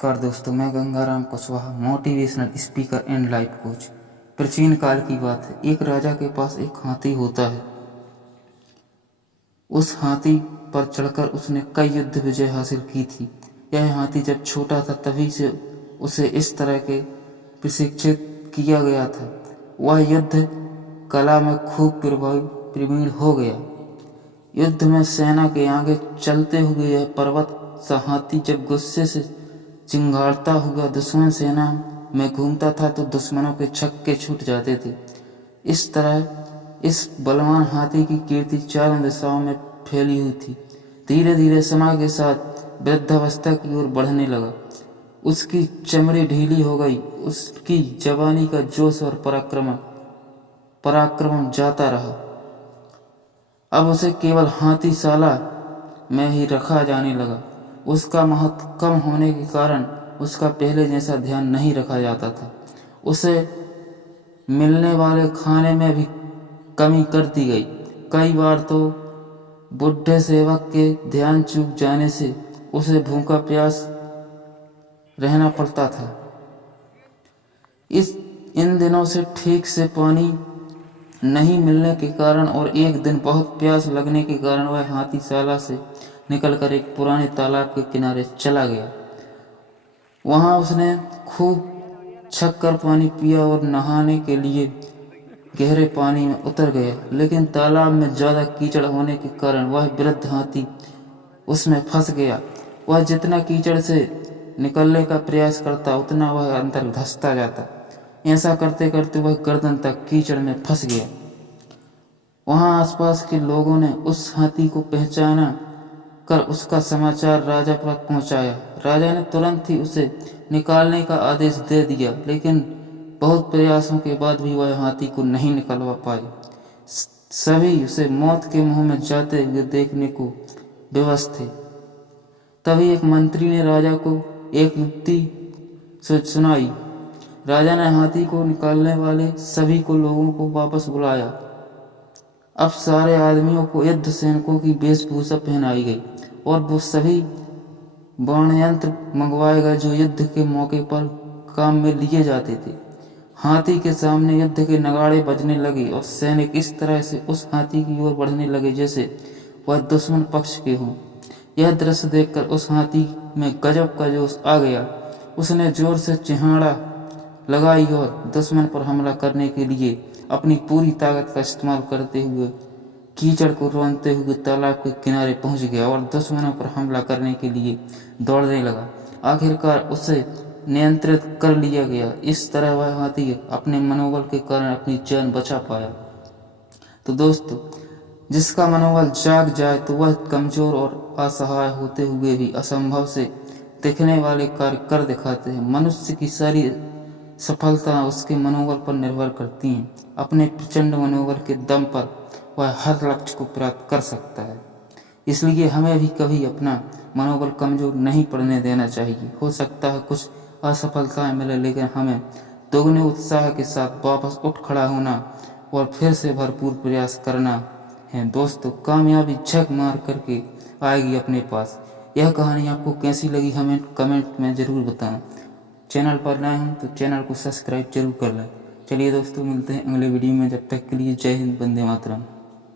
नमस्कार दोस्तों, मैं Gangaram Kushwaha, motivational speaker and life coach. प्राचीन काल की बात है। एक राजा के पास एक हाथी होता है। उस हाथी पर चढ़कर उसने कई युद्ध विजय हासिल की थी। यह हाथी जब छोटा था तभी से उसे इस तरह के प्रशिक्षित किया गया था। वह युद्ध कला में खूब प्रवीण हो गया। युद्ध में सेना के आगे चलते हुए यह पर्वत सा हाथी जब गुस्से से चिंगारता हुआ दुश्मन सेना में घूमता था तो दुश्मनों के छक्के छूट जाते थे। इस तरह इस बलवान हाथी की कीर्ति चारों दिशाओं में फैली हुई थी। धीरे धीरे समय के साथ वृद्धावस्था की ओर बढ़ने लगा। उसकी चमड़ी ढीली हो गई। उसकी जवानी का जोश और पराक्रम जाता रहा। अब उसे केवल हाथीशाला में ही रखा जाने लगा। उसका महत्व कम होने के कारण उसका पहले जैसा ध्यान नहीं रखा जाता था। उसे मिलने वाले खाने में भी कमी कर दी गई। कई बार तो बुढ़े सेवक के ध्यान चूक जाने से उसे भूखा प्यास रहना पड़ता था। इन दिनों से ठीक से पानी नहीं मिलने के कारण और एक दिन बहुत प्यास लगने के कारण वह हाथीशाला से निकलकर एक पुराने तालाब के किनारे चला गया। वहां उसने खूब छक्कर पानी पिया और नहाने के लिए गहरे पानी में उतर गया। लेकिन तालाब में ज्यादा कीचड़ होने के कारण वह वृद्ध हाथी उसमें फंस गया। वह जितना कीचड़ से निकलने का प्रयास करता उतना वह अंदर धंसता जाता। ऐसा करते करते वह गर्दन तक कीचड़ में फंस गया। वहां आसपास के लोगों ने उस हाथी को पहचाना कर उसका समाचार राजा पर पहुंचाया। राजा ने तुरंत ही उसे निकालने का आदेश दे दिया, लेकिन बहुत प्रयासों के बाद भी वह हाथी को नहीं निकलवा पाए। सभी उसे मौत के मुंह में जाते हुए देखने को विवश थे। तभी एक मंत्री ने राजा को एक युक्ति सुनाई। राजा ने हाथी को निकालने वाले सभी को लोगों को वापस बुलाया। अब सारे आदमियों को युद्ध सैनिकों की वेशभूषा पहनाई गई और वो सभी बाणयंत्र मंगवाए गए जो युद्ध के मौके पर काम में लिए जाते थे। हाथी के सामने युद्ध के नगाड़े बजने लगे और सैनिक इस तरह से उस हाथी की ओर बढ़ने लगे जैसे वह दुश्मन पक्ष के हों। यह दृश्य देखकर उस हाथी में गजब का जोश आ गया। उसने जोर से चिहाड़ा लगाई और दुश्मन पर हमला करने के लिए अपनी पूरी ताकत का इस्तेमाल करते हुए कीचड़ को रौंदते हुए तालाब के किनारे पहुंच गया और दुश्मनों पर हमला करने के लिए दौड़ने लगा। आखिरकार उसे नियंत्रित कर लिया गया। इस तरह वह हाथी अपने मनोबल के कारण अपनी जान बचा पाया। तो दोस्तों, जिसका मनोबल जाग जाए तो वह कमजोर और असहाय होते हुए भी असंभव से दिखने वाले कार्य कर दिखाते हैं। मनुष्य की सारी सफलता उसके मनोबल पर निर्भर करती है। अपने प्रचंड मनोबल के दम पर वह हर लक्ष्य को प्राप्त कर सकता है। इसलिए हमें भी कभी अपना मनोबल कमजोर नहीं पड़ने देना चाहिए। हो सकता है कुछ असफलताएं मिले, लेकिन हमें दोगुने उत्साह के साथ वापस उठ खड़ा होना और फिर से भरपूर प्रयास करना है। दोस्तों, कामयाबी झक मार करके आएगी अपने पास। यह कहानी आपको कैसी लगी हमें कमेंट में जरूर बताएं। चैनल पर नए हैं तो चैनल को सब्सक्राइब जरूर कर लें। चलिए दोस्तों, मिलते हैं अगले वीडियो में। जब तक के लिए जय हिंद, वंदे मातरम।